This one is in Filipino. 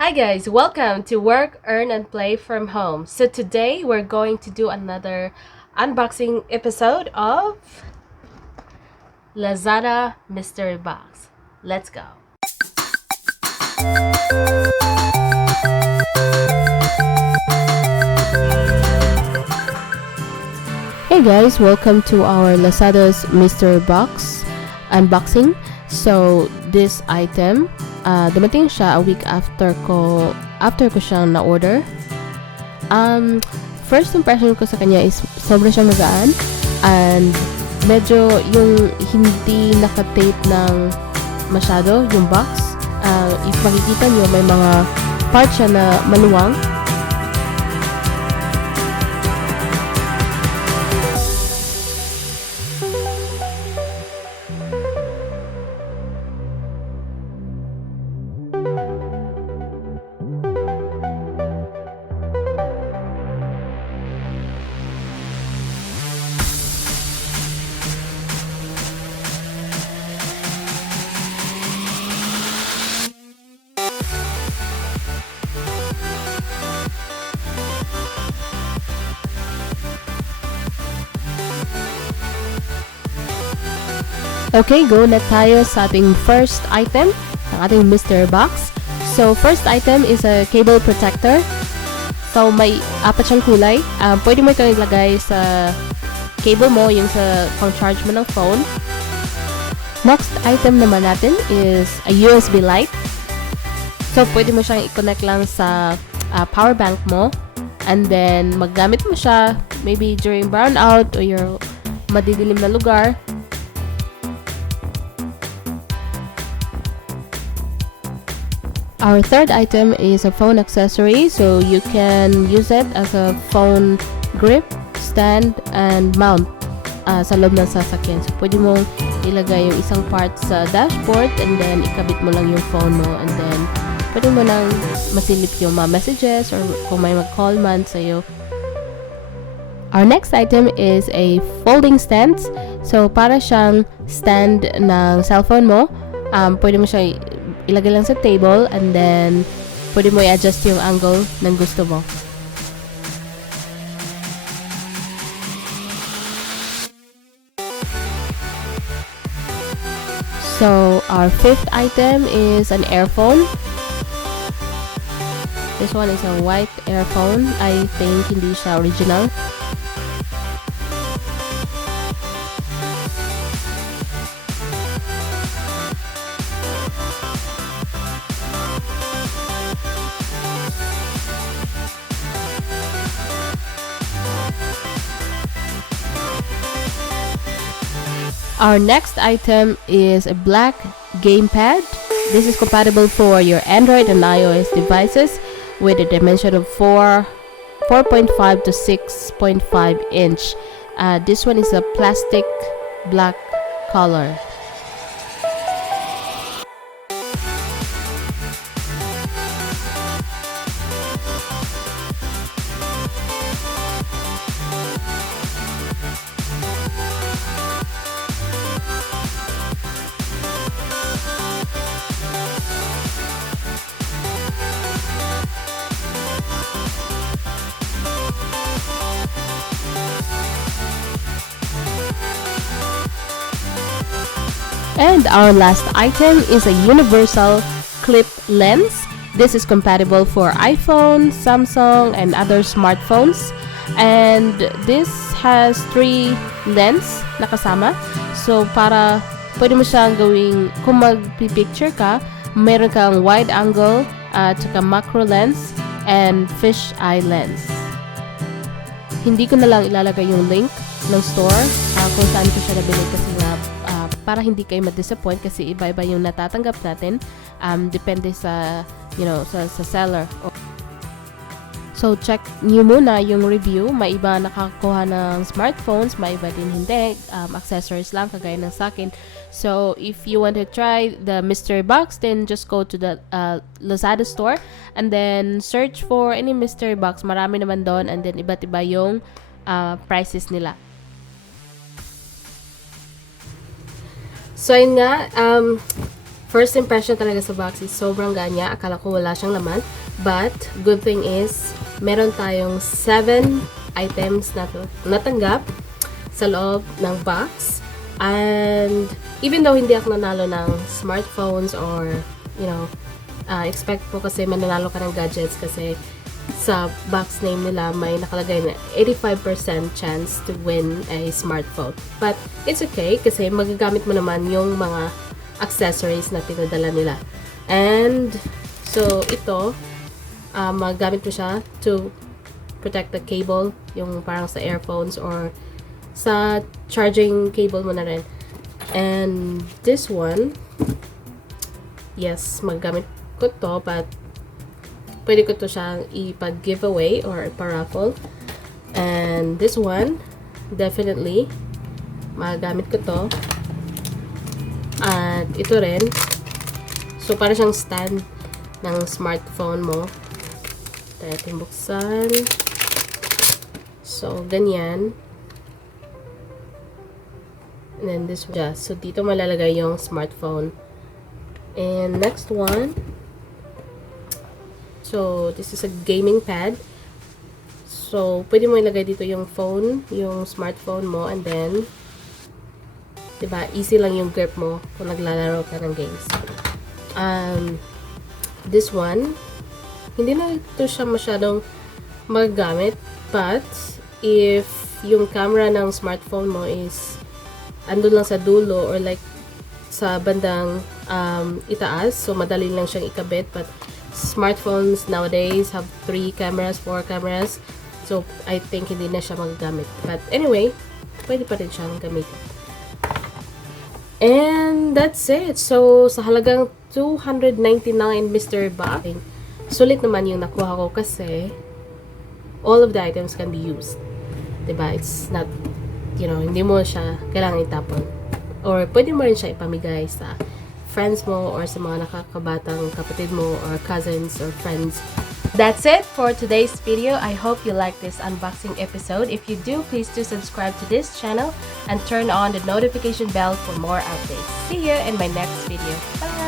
Hi guys, welcome to Work, Earn, and Play from Home. So today we're going to do another unboxing episode of Lazada Mystery Box. Let's go. Hey guys, welcome to our Lazada's Mystery Box unboxing. So this item, dumating siya a week after ko siyang na-order. First impression ko sa kanya is sobrang siyang magaan and medyo yung hindi naka-tape ng masyado yung box. If makikita nyo, may mga parts siya na maluwang. Okay, go na tayo sa ating first item, ang ating mystery box. So, first item is a cable protector. So, may apat siyang kulay. Pwede mo itong ilagay sa cable mo, yung sa pang-charge mo ng phone. Next item naman natin is a USB light. So, pwede mo siyang i-connect lang sa power bank mo. And then, maggamit mo siya maybe during brownout o your madidilim na lugar. Our third item is a phone accessory, so you can use it as a phone grip, stand, and mount sa loob ng sasakyan. So, pwede mong ilagay yung isang part sa dashboard and then ikabit mo lang yung phone mo and then pwede mo nang masilip yung mga messages or kung may mag-call man sa'yo. Our next item is a folding stand. So, para siyang stand ng cellphone mo. Pwede mo siya ilagay lang sa table and then pwede mo i-adjust yung angle ng gusto mo. So, our fifth item is an earphone. This one is a white earphone. I think hindi siya original. Our next item is a black gamepad. This is compatible for your Android and iOS devices with a dimension of 4.5 to 6.5 inch. This one is a plastic black color. And our last item is a universal clip lens. This is compatible for iPhone, Samsung, and other smartphones. And this has 3 lens na kasama. So, para pwede mo siyang gawing, kung mag-picture ka, meron kang wide angle, tsaka macro lens, and fish eye lens. Hindi ko na lang ilalagay yung link ng store kung saan ko siya nabili kasi nga para hindi kayo ma-disappoint kasi iba-iba yung natatanggap natin depende sa sa seller. So check niyo muna yung review. May iba nakakuha ng smartphones, may iba din hindi, accessories lang kagaya ng sa akin. So if you want to try the mystery box, then just go to the Lazada store and then search for any mystery box. Marami naman doon and then iba't iba yung prices nila. So, yun nga, First impression talaga sa box is sobrang ganya. Akala ko wala siyang laman. But, good thing is, meron tayong 7 items na natanggap sa loob ng box. And, even though hindi ako nanalo ng smartphones or, you know, expect ko kasi mananalo ka ng gadgets kasi sa box name nila may nakalagay na 85% chance to win a smartphone. But, it's okay kasi magagamit mo naman yung mga accessories na pinadala nila. And, so, ito, magamit mo siya to protect the cable, yung parang sa earphones or sa charging cable mo na rin. And, this one, yes, magamit ko to, but pwede ko to siya ipag-giveaway or iparaffle. And, this one, definitely, magamit ko to. At ito rin. So, para siyang stand ng smartphone mo. Tayo natin buksan. So, ganyan. And then this one. So, dito malalagay yung smartphone. And next one. So, this is a gaming pad. So, pwede mo ilagay dito yung phone, yung smartphone mo, and then diba, easy lang yung grip mo kung naglalaro ka ng games. This one, hindi na ito siya masyadong magagamit, but if yung camera ng smartphone mo is andun lang sa dulo or like sa bandang itaas, so madali lang siyang ikabit, but smartphones nowadays have 3 cameras, 4 cameras, so I think hindi na siya magagamit. But anyway, pwede pa rin siyang gamitin. And that's it. So, sa halagang 299 mystery box, sulit naman yung nakuha ko kasi all of the items can be used. Diba? It's not, you know, hindi mo siya kailangan itapon. Or pwede mo rin siya ipamigay sa friends mo or sa mga nakakabatang kapatid mo or cousins or friends. That's it for today's video. I hope you like this unboxing episode. If you do, please do subscribe to this channel and turn on the notification bell for more updates. See you in my next video. Bye!